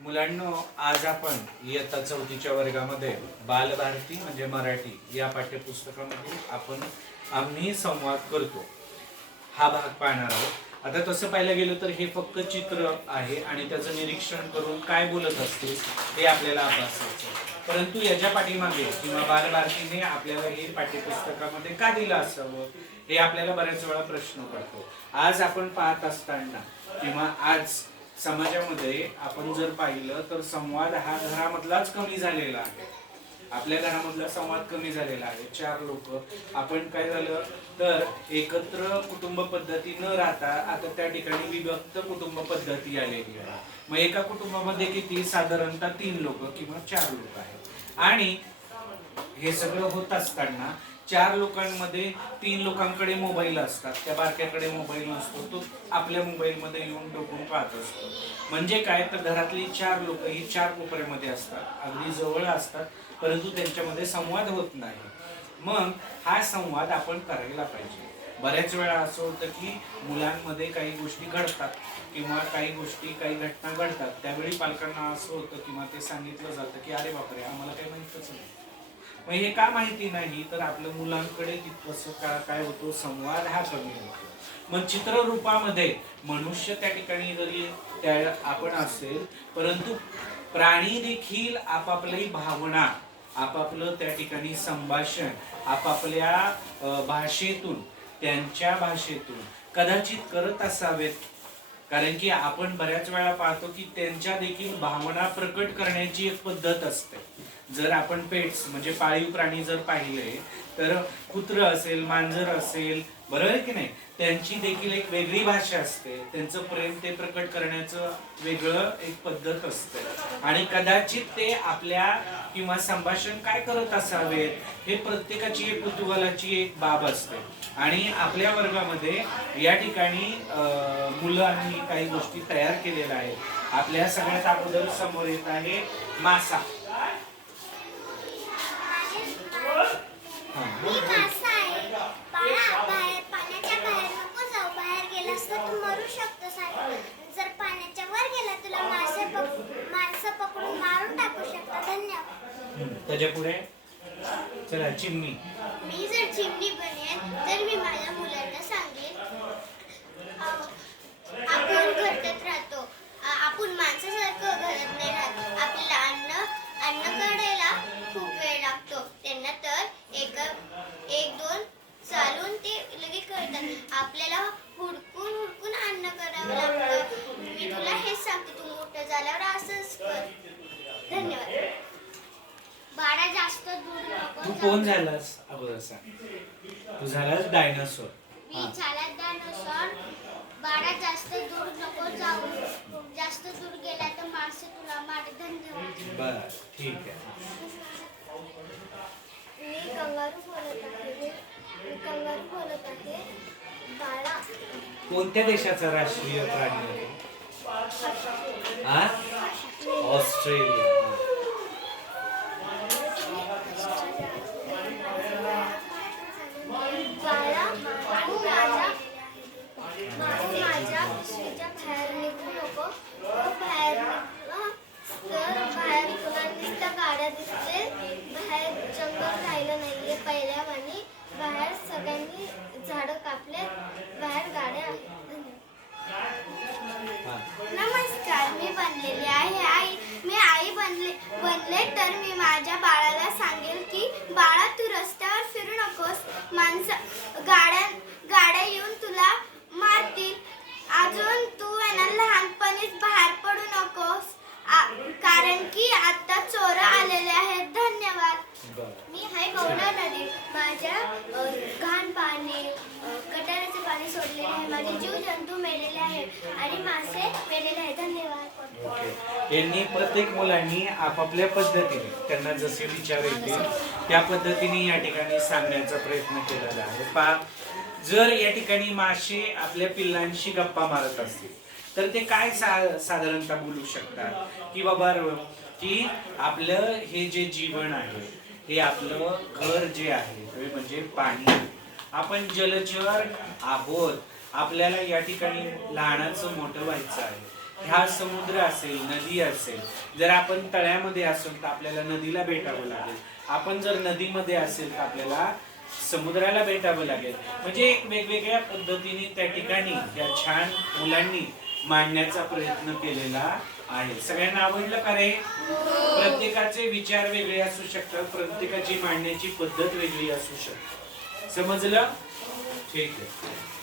मुलांनो आज आपण इयत्ता चौथीच्या वर्गामध्ये बालभारती म्हणजे मराठी या पाठ्यपुस्तकामध्ये आपण आम्ही संवाद करतो. हा भाग पाहणार आहोत. आता तसं पाहायला गेलं तर हे फक्त चित्र आहे आणि त्याचं निरीक्षण करून काय बोलत असते हे आपल्याला अभ्यासायचं परंतु याच्या पाठीमागे किंवा बालभारतीने आपल्याला हे पाठ्यपुस्तकामध्ये का दिलं असावं हे आपल्याला बऱ्याच वेळा प्रश्न पडतो. आज आपण पाहत असताना किंवा आज समाजामध्ये आपण जर पाहिलं तर संवाद हा घरामधलाच कमी झालेला आहे. आपल्या घरामधला संवाद कमी झालेला आहे. चार लोक. आपण काय झालं तर एकत्र कुटुंब पद्धती न राहता आता त्या ठिकाणी विभक्त कुटुंब पद्धती आलेली आहे. मग एका कुटुंबामध्ये किती? साधारणतः तीन लोक किंवा चार लोक आहेत. आणि हे सगळं होत असताना चार लोकांमध्ये तीन लोकांकडे मोबाईल असतात. त्या बारक्याकडे मोबाईल नसतो तो आपल्या मोबाईलमध्ये येऊन डोकून पाहत असतो. म्हणजे काय? तर घरातली चार लोक ही चार कोपऱ्यामध्ये असतात. अगदी जवळ असतात परंतु त्यांच्यामध्ये संवाद होत नाही. मग हा संवाद आपण करायला पाहिजे. बऱ्याच वेळा असं होतं की मुलांमध्ये काही गोष्टी घडतात किंवा काही गोष्टी काही घटना घडतात. त्यावेळी पालकांना असं होतं किंवा ते सांगितलं जातं की अरे बापरे आम्हाला काही माहितच नाही. मग हे का माहिती नाही तर आपल्या मुलांकडे तितकंसं का काय होतो संवाद हा कमी होतो. मग चित्ररूपामध्ये मनुष्य त्या ठिकाणी जरी त्या आपण असेल परंतु प्राणी देखील आपापली भावना आपापलं त्या ठिकाणी संभाषण आपापल्या भाषेतून त्यांच्या भाषेतून कदाचित करत असावेत. कारण की आपण बऱ्याच वेळा पाहतो की त्यांच्या देखील भावना प्रकट करण्याची एक पद्धत असते. जर आपण पेट्स म्हणजे पाळीव प्राणी जर पाहिले तर कुत्र असेल मांजर असेल बरोबर आहे की नाही? त्यांची देखील एक वेगळी भाषा असते. त्यांचं प्रेम ते प्रकट करण्याचं वेगळं एक पद्धत असते. आणि कदाचित ते आपल्या किंवा संभाषण काय करत असावेत हे प्रत्येकाची एक कुतूहलाची एक बाब असते. आणि आपल्या वर्गामध्ये या ठिकाणी मुलांनी काही गोष्टी तयार केलेल्या आहेत. आपल्या सगळ्यात अगोदर समोर येत आहे मासा. त्याच्या पुढे चला चिमणी. मी जर चिमणी बनेल तर मी माझ्या मुलांना कळतात आपल्याला हुडकून हुडकून अन्न करावं लागतं. मी तुला हेच सांगते तू मोठं झाल्यावर असंच कर. धन्यवाद. बाळा जास्त दूर नको तू. कोण झालास अगोदर सांग. तू झालास डायनासोर. मी चालत जाण्यानुसार बाळा जास्त दूर नको जाऊ. जास्त दूर गेला तर माणसं तुला मार. धन्यवाद. बर ठीक आहे. मी कंगारू बोलत आहे. मी कंगारू बोलत आहे. बाळा कोणत्या देशाचा राष्ट्रीय प्राणी आहे? हा? ऑस्ट्रेलिया हा. बाळा तू माझ्या तू माझ्या पिशवीच्या बाहेर निघू नको तू बाहेर निघला तर बाहेर तुला नुसत्या गाड्या दिसते बाहेर जंगल राहिलं नाहीये पहिल्यावानी बाहेर सगळ्यांनी झाडं कापले बाहेर गाड्या आहेत धन्यवाद. हा. नमस्कार मी बनलेली आहे आई मी आई बनले बनले तर मी माझ्या बाळाला सांगेल की बाळा तू रस्त्यावर फिरू नकोस माणसं गाड्या गाड्या येऊन तुला मारतील अजून तू आहे ना लहानपणीच बाहेर पडू नकोस आ- कारण की आता चोर आलेले आहेत धन्यवाद बर मी आहे गौडा नदी माझ्या अ, घाण पाणी अ, गटाराचे आहे. माझे जीव जंतू मेलेले आणि मासे मेलेले धन्यवाद. ओके. यांनी प्रत्येक मुलांनी आपापल्या पद्धतीने त्यांना जसे विचार येतील त्या पद्धतीने या ठिकाणी सांगण्याचा प्रयत्न केलेला आहे. पा जर या ठिकाणी मासे आपल्या पिल्लांशी गप्पा मारत असतील तर ते काय सा साधारणतः बोलू शकतात? की बाबा र- की आपलं हे जे जीवन आहे हे आपलं घर जे आहे ते म्हणजे पाणी. आपण जलचर आहोत. आपल्याला या ठिकाणी लहानाचं मोठं व्हायचं आहे. ह्या समुद्र असेल नदी असेल जर आपण तळ्यामध्ये असेल तर आपल्याला नदीला भेटावं लागेल. आपण जर नदीमध्ये असेल तर आपल्याला समुद्राला भेटावं लागेल. म्हणजे एक वेगवेगळ्या पद्धतीने त्या ठिकाणी या छान मुलांनी मांडण्याचा प्रयत्न केलेला आहे. सगळ्यांना आवडलं का रे? प्रत्येकाचे विचार वेगळे असू शकतात प्रत्येकाची मांडण्याची पद्धत वेगळी असू शकते. समजलं? ठीक आहे.